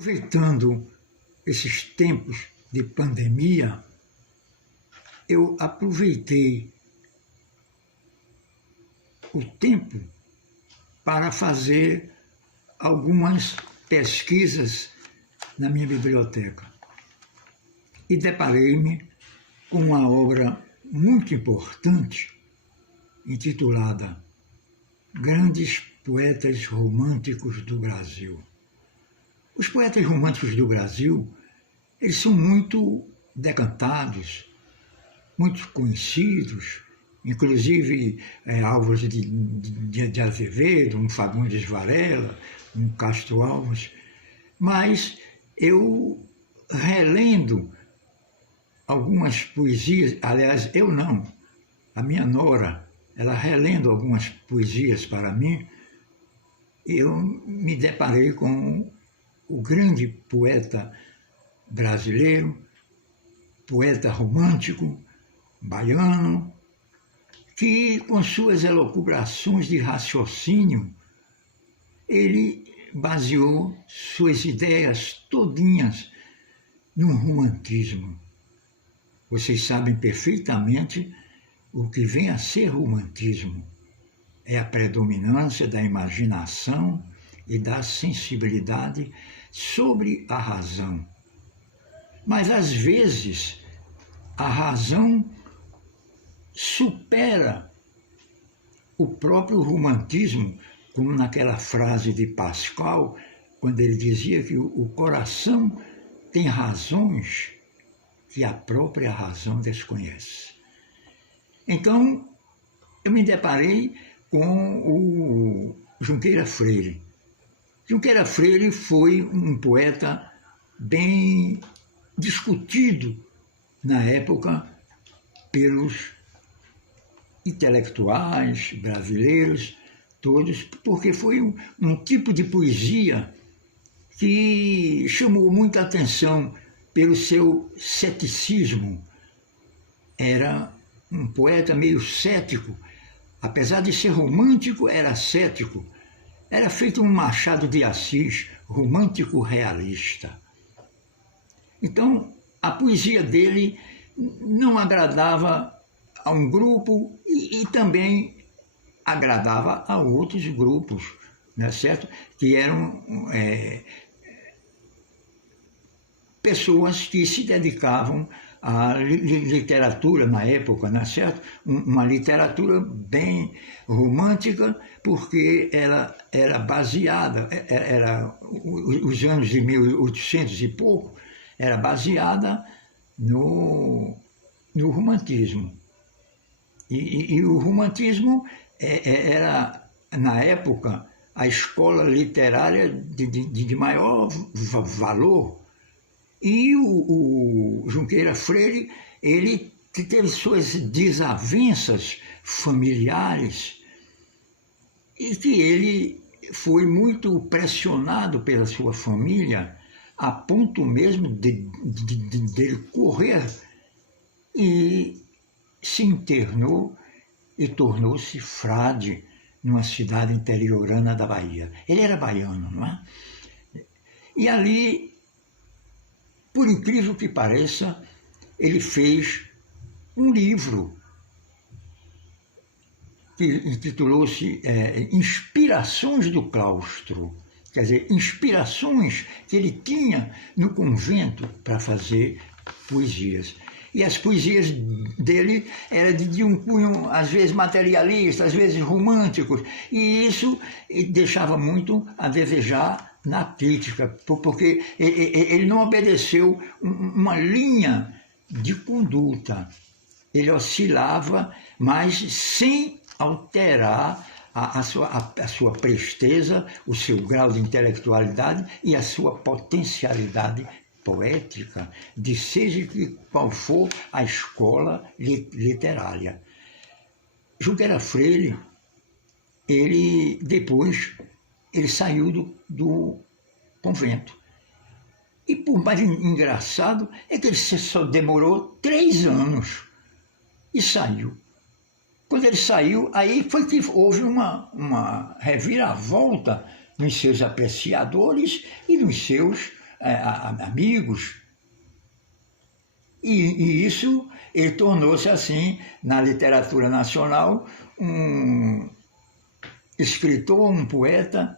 Aproveitando esses tempos de pandemia, eu aproveitei o tempo para fazer algumas pesquisas na minha biblioteca e deparei-me com uma obra muito importante intitulada Grandes Poetas Românticos do Brasil. Os poetas românticos do Brasil, eles são muito decantados, muito conhecidos, inclusive Álvares de Azevedo, um Fagundes Varela, um Castro Alves, mas eu relendo algumas poesias, aliás, eu não, a minha nora, ela relendo algumas poesias para mim, eu me deparei com o grande poeta brasileiro, poeta romântico, baiano, que com suas elucubrações de raciocínio, ele baseou suas ideias todinhas no romantismo. Vocês sabem perfeitamente o que vem a ser romantismo. É a predominância da imaginação e da sensibilidade sobre a razão. Mas, às vezes, a razão supera o próprio romantismo, como naquela frase de Pascal, quando ele dizia que o coração tem razões que a própria razão desconhece. Então, eu me deparei com o Junqueira Freire. Junqueira Freire foi um poeta bem discutido na época pelos intelectuais brasileiros, todos, porque foi um tipo de poesia que chamou muita atenção pelo seu ceticismo. Era um poeta meio cético, apesar de ser romântico, era cético. Era feito um Machado de Assis, romântico realista. Então, a poesia dele não agradava a um grupo e também agradava a outros grupos, não é certo? Que eram pessoas que se dedicavam à literatura na época, não é certo? Uma literatura bem romântica, porque ela era baseada, os anos de 1800 e pouco, era baseada no romantismo. E o romantismo era, na época, a escola literária de maior valor. E o Junqueira Freire, ele teve suas desavenças familiares e que ele foi muito pressionado pela sua família, a ponto mesmo de correr, e se internou e tornou-se frade numa cidade interiorana da Bahia. Ele era baiano, não é? E ali, por incrível que pareça, ele fez um livro que intitulou-se Inspirações do Claustro. Quer dizer, inspirações que ele tinha no convento para fazer poesias. E as poesias dele eram de um cunho, às vezes materialista, às vezes romântico, e isso deixava muito a desejar na crítica, porque ele não obedeceu uma linha de conduta. Ele oscilava, mas sem alterar a sua presteza, o seu grau de intelectualidade e a sua potencialidade poética, de seja qual for a escola literária. Junqueira Freire, depois ele saiu do convento. E por mais engraçado é que ele só demorou 3 anos e saiu. Quando ele saiu, aí foi que houve uma reviravolta nos seus apreciadores e nos seus amigos. E isso, ele tornou-se assim, na literatura nacional, um escritor, um poeta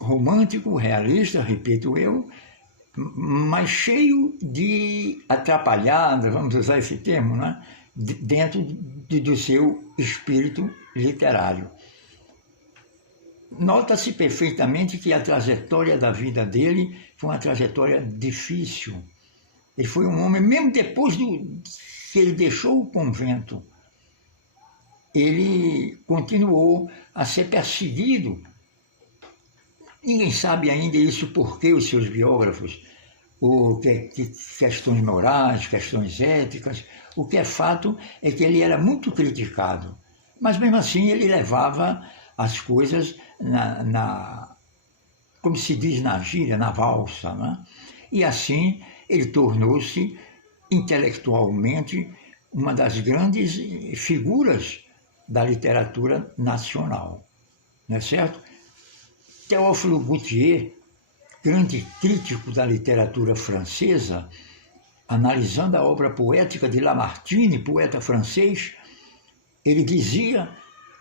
romântico, realista, repito eu, mas cheio de atrapalhadas, vamos usar esse termo, né? Dentro do seu espírito literário. Nota-se perfeitamente que a trajetória da vida dele foi uma trajetória difícil. Ele foi um homem, mesmo depois que ele deixou o convento, ele continuou a ser perseguido. Ninguém sabe ainda isso porque os seus biógrafos, ou questões morais, questões éticas. O que é fato é que ele era muito criticado, mas mesmo assim ele levava as coisas como se diz na gíria, na valsa, né? E assim ele tornou-se intelectualmente uma das grandes figuras da literatura nacional, não é certo? Théophile Gautier, grande crítico da literatura francesa, analisando a obra poética de Lamartine, poeta francês, ele dizia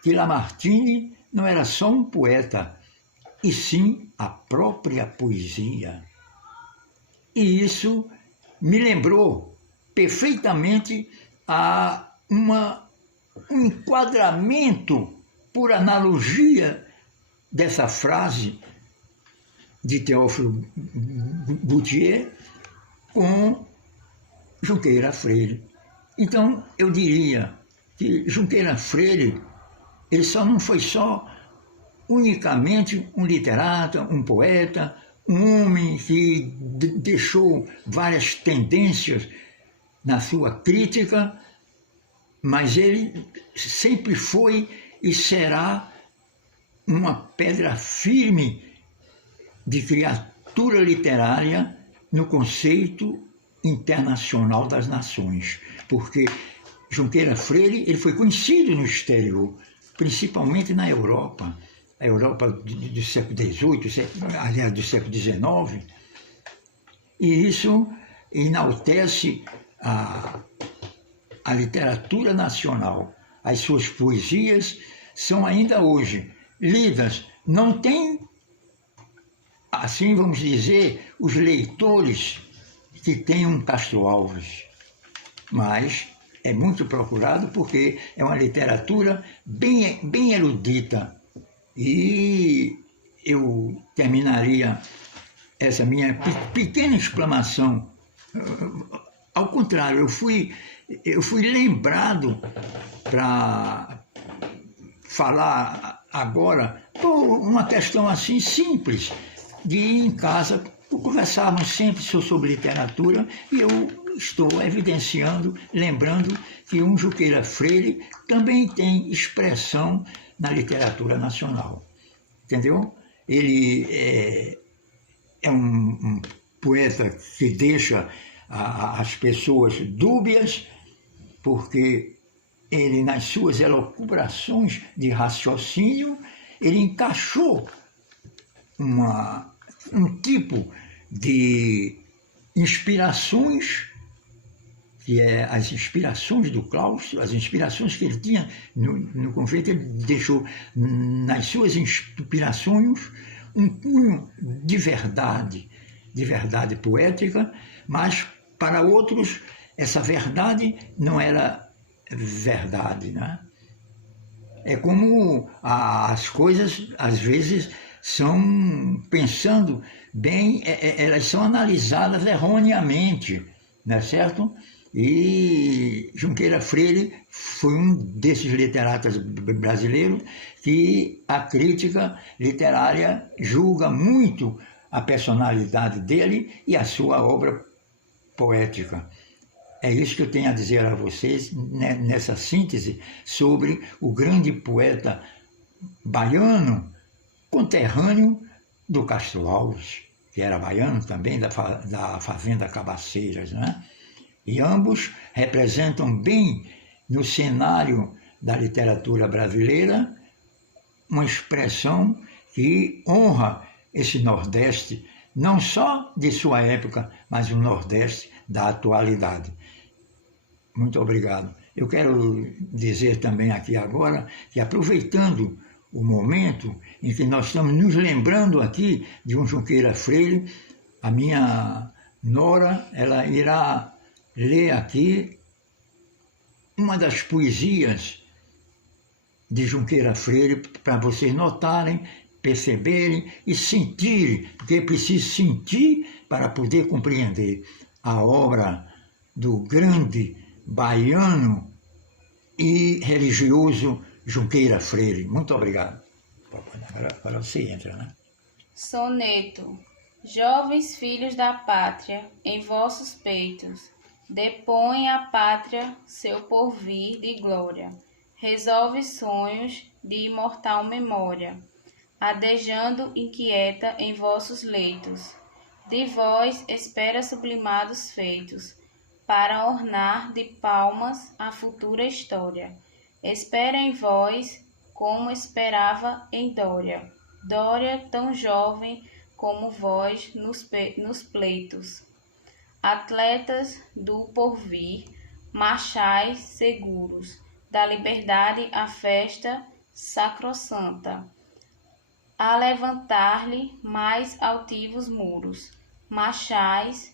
que Lamartine não era só um poeta, e sim a própria poesia. E isso me lembrou perfeitamente um enquadramento por analogia dessa frase de Théophile Gautier com Junqueira Freire. Então, eu diria que Junqueira Freire, ele não foi só unicamente um literata, um poeta, um homem que deixou várias tendências na sua crítica, mas ele sempre foi e será uma pedra firme de criatura literária no conceito internacional das nações, porque Junqueira Freire ele foi conhecido no exterior, principalmente na Europa, a Europa do século XVIII, aliás, do século XIX, e isso enaltece a literatura nacional. As suas poesias são ainda hoje lidas, não tem, assim vamos dizer, os leitores que tem um Castro Alves, mas é muito procurado porque é uma literatura bem erudita. E eu terminaria essa minha pequena exclamação. Ao contrário, eu fui lembrado para falar agora por uma questão assim simples, de ir em casa, conversávamos sempre sobre literatura, e eu estou evidenciando, lembrando que um Junqueira Freire também tem expressão na literatura nacional, entendeu? Ele é um poeta que deixa as pessoas dúbias, porque ele, nas suas elucubrações de raciocínio, ele encaixou um tipo de inspirações, que é as inspirações do Claustro, as inspirações que ele tinha no convento. Ele deixou nas suas inspirações um cunho de verdade poética, mas para outros essa verdade não era verdade, né? É como as coisas, às vezes, pensando bem, elas são analisadas erroneamente, não é certo? E Junqueira Freire foi um desses literatas brasileiros que a crítica literária julga muito a personalidade dele e a sua obra poética. É isso que eu tenho a dizer a vocês nessa síntese sobre o grande poeta baiano, conterrâneo do Castro Alves, que era baiano também, da Fazenda Cabaceiras, né? E ambos representam bem, no cenário da literatura brasileira, uma expressão que honra esse Nordeste, não só de sua época, mas o Nordeste da atualidade. Muito obrigado. Eu quero dizer também aqui agora que, aproveitando o momento em que nós estamos nos lembrando aqui de um Junqueira Freire, a minha nora, ela irá ler aqui uma das poesias de Junqueira Freire para vocês notarem, perceberem e sentirem, porque é preciso sentir para poder compreender a obra do grande baiano e religioso Junqueira Freire. Muito obrigado. Agora você entra, né? Soneto. Jovens filhos da pátria, em vossos peitos, depõe a pátria seu porvir de glória, resolve sonhos de imortal memória, adejando inquieta em vossos leitos, de vós espera sublimados feitos, para ornar de palmas a futura história. Espera em vós como esperava em Dória, Dória tão jovem como vós nos pleitos. Atletas do porvir, marchais seguros, da liberdade a festa sacrossanta, a levantar-lhe mais altivos muros, marchais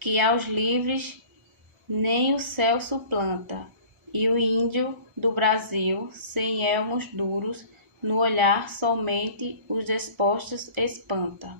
que aos livres nem o céu suplanta, e o índio do Brasil, sem elmos duros, no olhar somente os despostos espanta.